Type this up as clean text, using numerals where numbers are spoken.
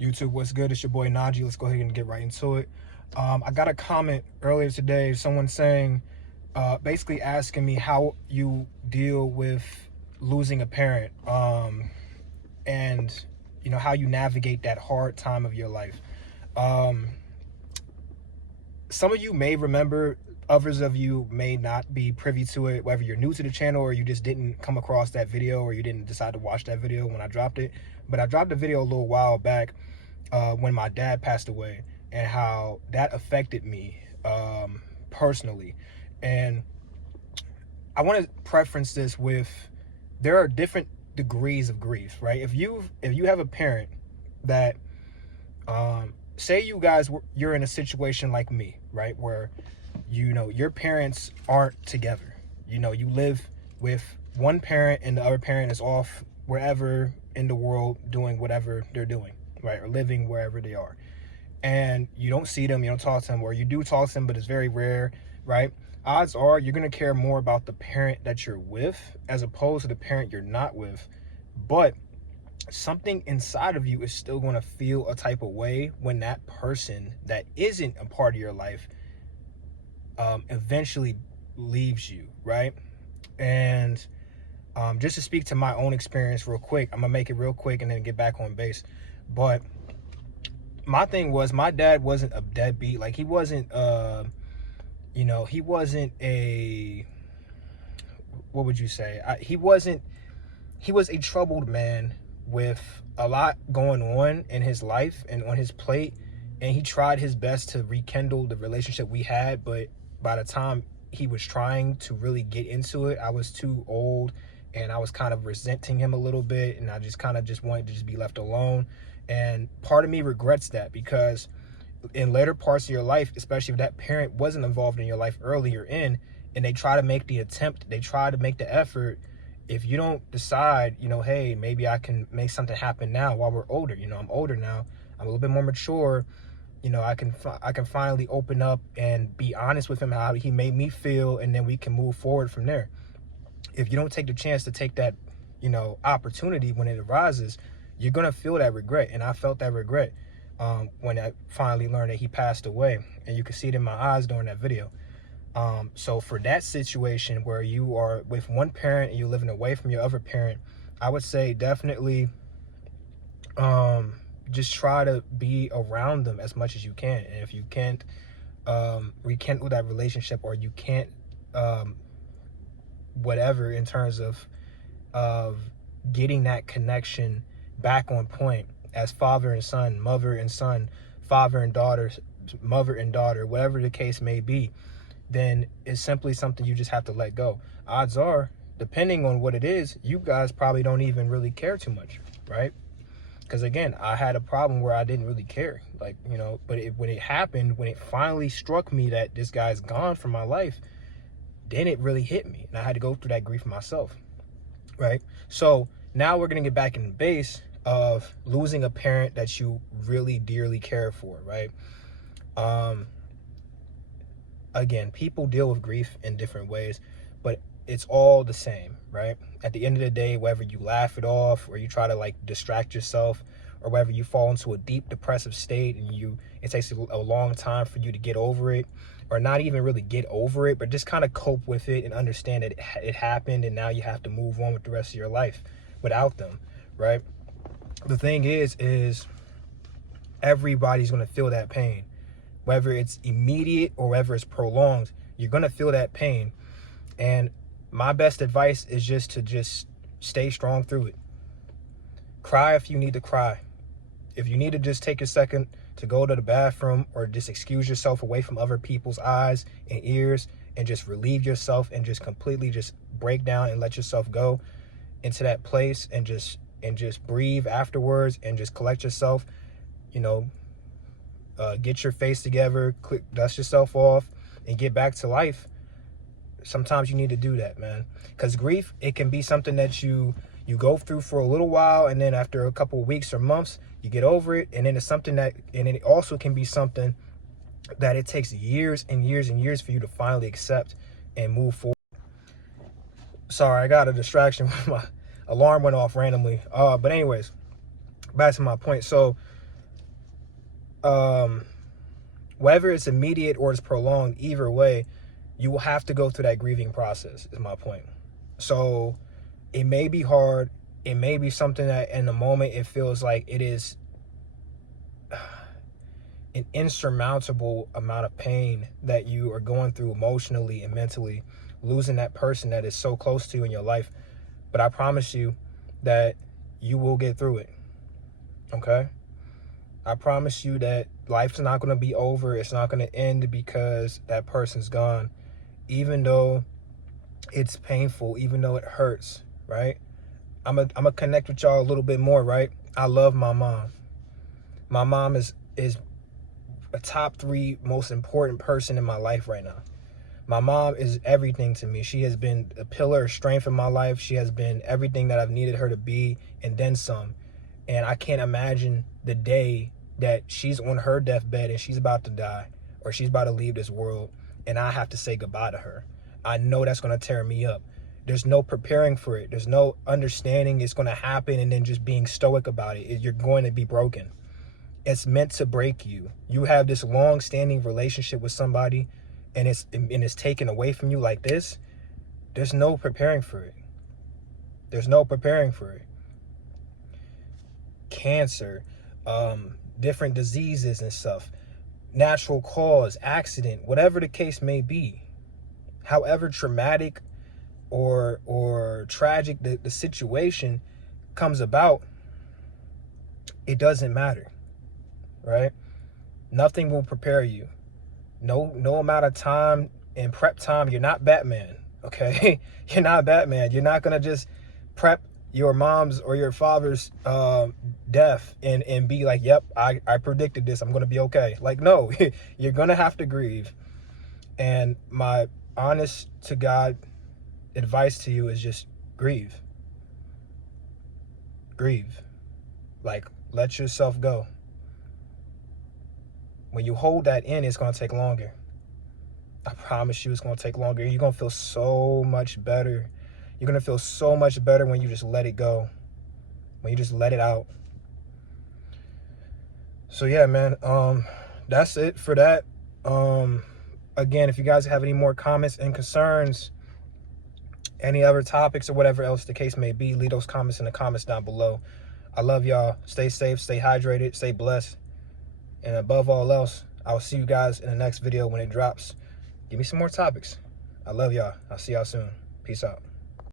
YouTube, what's good? It's your boy Najee. Let's go ahead and get right into it. I got a comment earlier today, someone saying, basically asking me how you deal with losing a parent, and how you navigate that hard time of your life. Um, some of you may remember, others of you may not be privy to it, whether you're new to the channel or you just didn't come across that video or you didn't decide to watch that video when I dropped it. But I dropped a video a little while back when my dad passed away and how that affected me personally. And I want to preference this with, there are different degrees of grief, right? If you have a parent that say you guys you're in a situation like me, right, where your parents aren't together. You live with one parent and the other parent is off wherever in the world doing whatever they're doing, right, or living wherever they are, and you don't see them, you don't talk to them, or you do talk to them but it's very rare, right? Odds are you're going to care more about the parent that you're with as opposed to the parent you're not with. But something inside of you is still going to feel a type of way when that person that isn't a part of your life eventually leaves you, right? And just to speak to my own experience real quick, I'm gonna make it real quick and then get back on base. But my thing was, my dad wasn't a deadbeat. Like, he wasn't he wasn't a, what would you say, he was a troubled man with a lot going on in his life and on his plate, and he tried his best to rekindle the relationship we had, but by the time he was trying to really get into it, I was too old and I was kind of resenting him a little bit, and I just kind of just wanted to just be left alone. And part of me regrets that, because in later parts of your life, especially if that parent wasn't involved in your life earlier in, and they try to make the attempt, they try to make the effort, if you don't decide, hey, maybe I can make something happen now while we're older, I'm older now, I'm a little bit more mature, I can finally open up and be honest with him how he made me feel, and then we can move forward from there. If you don't take the chance to take that, opportunity when it arises, you're going to feel that regret. And I felt that regret when I finally learned that he passed away, and you can see it in my eyes during that video. So for that situation where you are with one parent and you're living away from your other parent, I would say definitely just try to be around them as much as you can. And if you can't rekindle that relationship, or you can't whatever in terms of getting that connection back on point as father and son, mother and son, father and daughter, mother and daughter, whatever the case may be, then it's simply something you just have to let go. Odds are, depending on what it is, you guys probably don't even really care too much, right? Because again, I had a problem where I didn't really care, like, but when it happened, when it finally struck me that this guy's gone from my life, then it really hit me, and I had to go through that grief myself, right? So now we're gonna get back in the base of losing a parent that you really dearly care for, right? Again, people deal with grief in different ways, but it's all the same, right? At the end of the day, whether you laugh it off or you try to like distract yourself, or whether you fall into a deep depressive state and it takes a long time for you to get over it, or not even really get over it, but just kind of cope with it and understand that it happened, and now you have to move on with the rest of your life without them, right? The thing is everybody's going to feel that pain. Whether it's immediate or whether it's prolonged, you're going to feel that pain. And my best advice is just to stay strong through it. Cry if you need to cry. If you need to just take a second to go to the bathroom, or just excuse yourself away from other people's eyes and ears, and just relieve yourself and just completely just break down and let yourself go into that place, and just breathe afterwards, and just collect yourself, get your face together, dust yourself off, and get back to life. Sometimes you need to do that, man, because grief, it can be something that you go through for a little while, and then after a couple of weeks or months, you get over it. And then it's something and it also can be something that it takes years and years and years for you to finally accept and move forward. Sorry, I got a distraction when my alarm went off randomly. But anyways, back to my point. So whether it's immediate or it's prolonged, either way, you will have to go through that grieving process, is my point. So it may be hard. It may be something that in the moment it feels like it is an insurmountable amount of pain that you are going through emotionally and mentally, losing that person that is so close to you in your life. But I promise you that you will get through it. Okay? I promise you that life's not going to be over. It's not going to end because that person's gone. Even though it's painful, even though it hurts, right? I'm going to connect with y'all a little bit more, right? I love my mom. My mom is a top 3 most important person in my life right now. My mom is everything to me. She has been a pillar of strength in my life. She has been everything that I've needed her to be, and then some. And I can't imagine the day that she's on her deathbed and she's about to die, or she's about to leave this world, and I have to say goodbye to her. I know that's going to tear me up. There's no preparing for it. There's no understanding it's going to happen and then just being stoic about it. You're going to be broken. It's meant to break you. You have this long-standing relationship with somebody, and it's taken away from you like this. There's no preparing for it. There's no preparing for it. Cancer, different diseases and stuff, natural cause, accident, whatever the case may be, however traumatic or tragic the situation comes about, it doesn't matter, right? Nothing will prepare you. No amount of time and prep time. You're not Batman, okay? You're not Batman. You're not gonna just prep your mom's or your father's death and be like, yep, I predicted this, I'm gonna be okay. Like, no. You're gonna have to grieve. And my honest to God advice to you is just grieve. Grieve. Like, let yourself go. When you hold that in, it's going to take longer. I promise you it's going to take longer. You're going to feel so much better. You're going to feel so much better when you just let it go. When you just let it out. So yeah, man, that's it for that. Again, if you guys have any more comments and concerns, any other topics or whatever else the case may be, leave those comments in the comments down below. I love y'all. Stay safe, stay hydrated, stay blessed. And above all else, I will see you guys in the next video when it drops. Give me some more topics. I love y'all. I'll see y'all soon. Peace out.